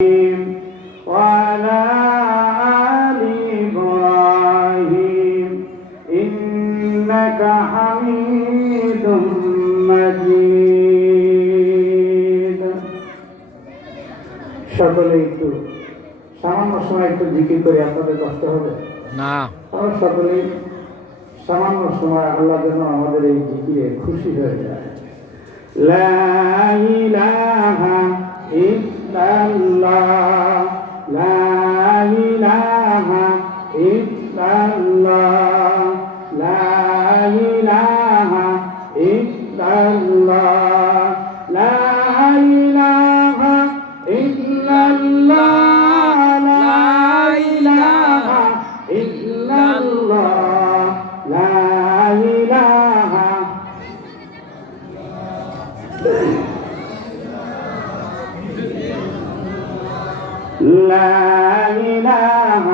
وعلى آل إبراهيم إنك حميد مجيد। সকলে একটু সামান্য সময় একটু জিকির করে আপনাদের কষ্ট হবে না। আমরা সকলে সামান্য সময় আল্লাহ যেন আমাদের এই জিকিরে খুশি হয়ে যায়। লা ইলাহা ইল্লাল্লাহ, লা ইলাহা ইল্লাল্লাহ, লা ইলাহা ইল্লাল্লাহ, লা ইলাহা ইল্লাল্লাহ, লা ইলাহা ইল্লাল্লাহ, লা ইলাহা لا إله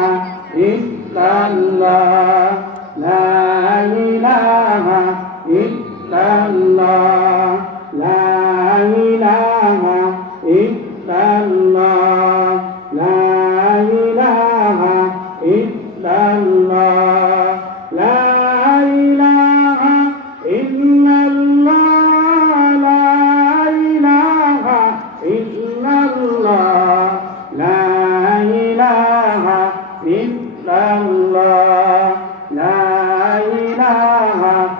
إلا الله، لا إله إلا الله، لا إله إلا الله، لا إله إلا الله، لا إله إلا الله، لا إله إلا الله، لا إله إلا الله، لا إله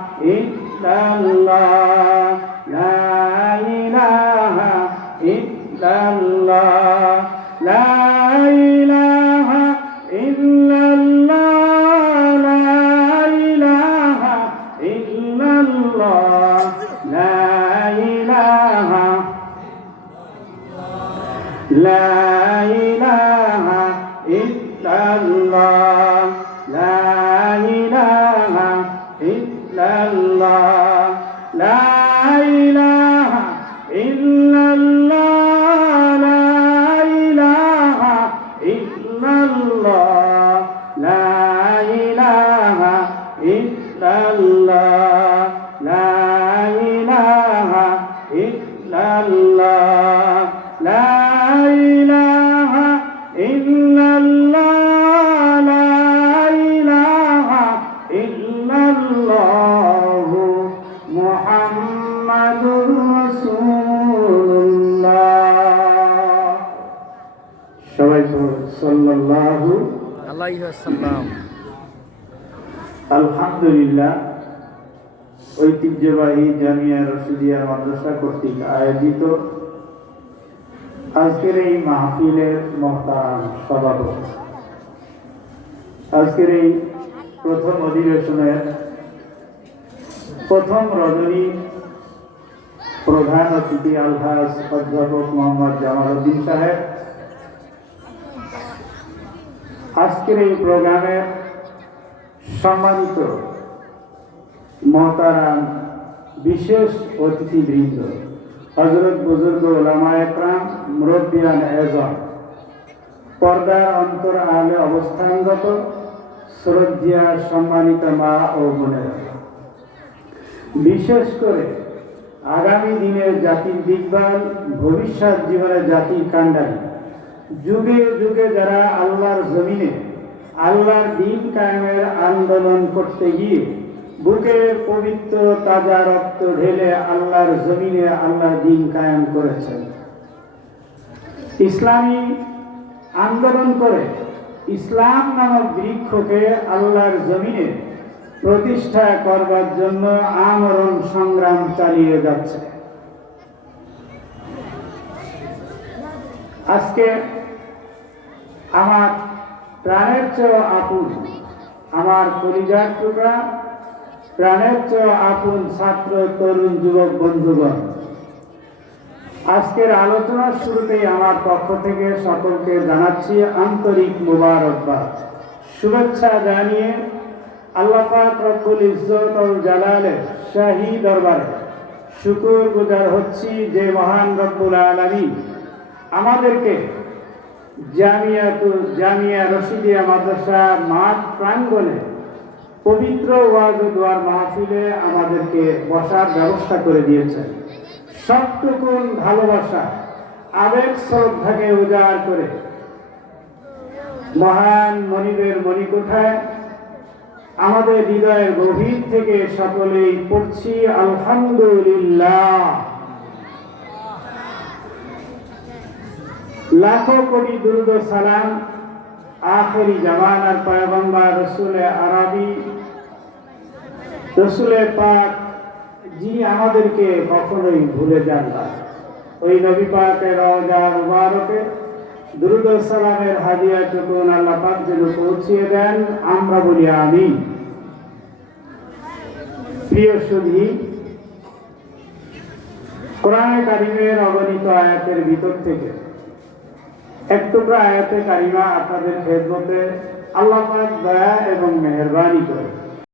إلا الله، لا إله إلا الله، لا إله إلا الله، لا إله إلا الله، لا إله لا إله إلا الله، لا إله إلا الله، لا إله إلا الله، لا إله إلا الله، لا إله إلا الله، لا إله إلا الله، لا إله إلا الله، لا إله إلا الله، محمد رسول الله সাল্লাল্লাহু আলাইহি ওয়াসাল্লাম। আলহামদুলিল্লাহ, ঐতিহ্যবাহী জামিয়া রশিদিয়া মাদ্রাসা কর্তৃক আয়োজিত আজকের এই মাহফিলের মহতারাম সভাপতি, আজকের এই প্রথম অধিবেশনের প্রথম রজনী প্রধান অতিথি আলহাজ অধ্যাপক মোহাম্মদ জামাল উদ্দিন সাহেব, আজকের এই প্রোগ্রামে সম্মানিত মহতারাম বিশেষ অতিথিবৃন্দ, হযরত বুজুর্গ উলামায়ে একরাম, মুরব্বিয়ান আযম, পর্দার অন্তর আলে অবস্থানগত শ্রদ্ধেয় সম্মানিত মা ও বোনেরা, বিশেষ করে আগামী দিনের জাতির দিকবাল, ভবিষ্যৎ জীবনে জাতির কাণ্ডারী, যুগে যুগে যারা আল্লাহর জমিনে আল্লাহর দ্বীন কায়েমের আন্দোলন করতে গিয়ে বুকের পবিত্র তাজা রক্ত ঢেলে আল্লাহর জমিনে আল্লাহর দ্বীন কায়েম করেছেন, ইসলামী আন্দোলন করে ইসলাম নামক বৃক্ষকে আল্লাহর জমিনে প্রতিষ্ঠা করবার জন্য আমরণ সংগ্রাম চালিয়ে যাচ্ছে। আজকে আমার প্রাণের চেয়ে আপন, আমার পরিবার টুকরা, প্রাণের চেয়ে আপন ছাত্র তরুণ যুবক বন্ধুগণ, আজকের আলোচনার শুরুতেই আমার পক্ষ থেকে সকলকে জানাচ্ছি আন্তরিক মুবারকবাদ, শুভেচ্ছা জানিয়ে আল্লাহ পাক রব্বুল ইজ্জত ওয়াল জালালের শাহী দরবারে শুকর গুজার হচ্ছি যে মহান রব্বুল আলামিন আমাদেরকে জামিয়া রশিদিয়া মাদ্রাসা মাঠ প্রাঙ্গণে পবিত্র ওয়াজ ও দোয়ার মাহফিলে আমাদেরকে বসার ব্যবস্থা করে দিয়েছেন। সবটুকুন ভালোবাসা আবেগ শ্রদ্ধাকে উজাড় করে মহান মনিবের মণিকোঠায় আমাদের হৃদয়ের গভীর থেকে সকলেই পড়ছি আলহামদুলিল্লাহ। লাখো কোটি দুরূদ ও সালাম আখেরি জামানার পয়গম্বর রসুলে আরবি রসুলে পাক, যিনি আমাদেরকে কখনোই ভুলে যান না, ওই নবী পাকের রওজা মুবারকে দুরূদ ও সালামের হাদিয়াটুকুন আল্লাহ পাক যেন পৌঁছিয়ে দেন, আমরা বলি আমিন। প্রিয় সুধী, কোরআনে কারিমের অগণিত আয়াতের ভিতর থেকে এক টুকরা আয়াতে কারিমা আপনাদের খেদমতে আল্লাহ পাক দয়া এবং মেহেরবানি করে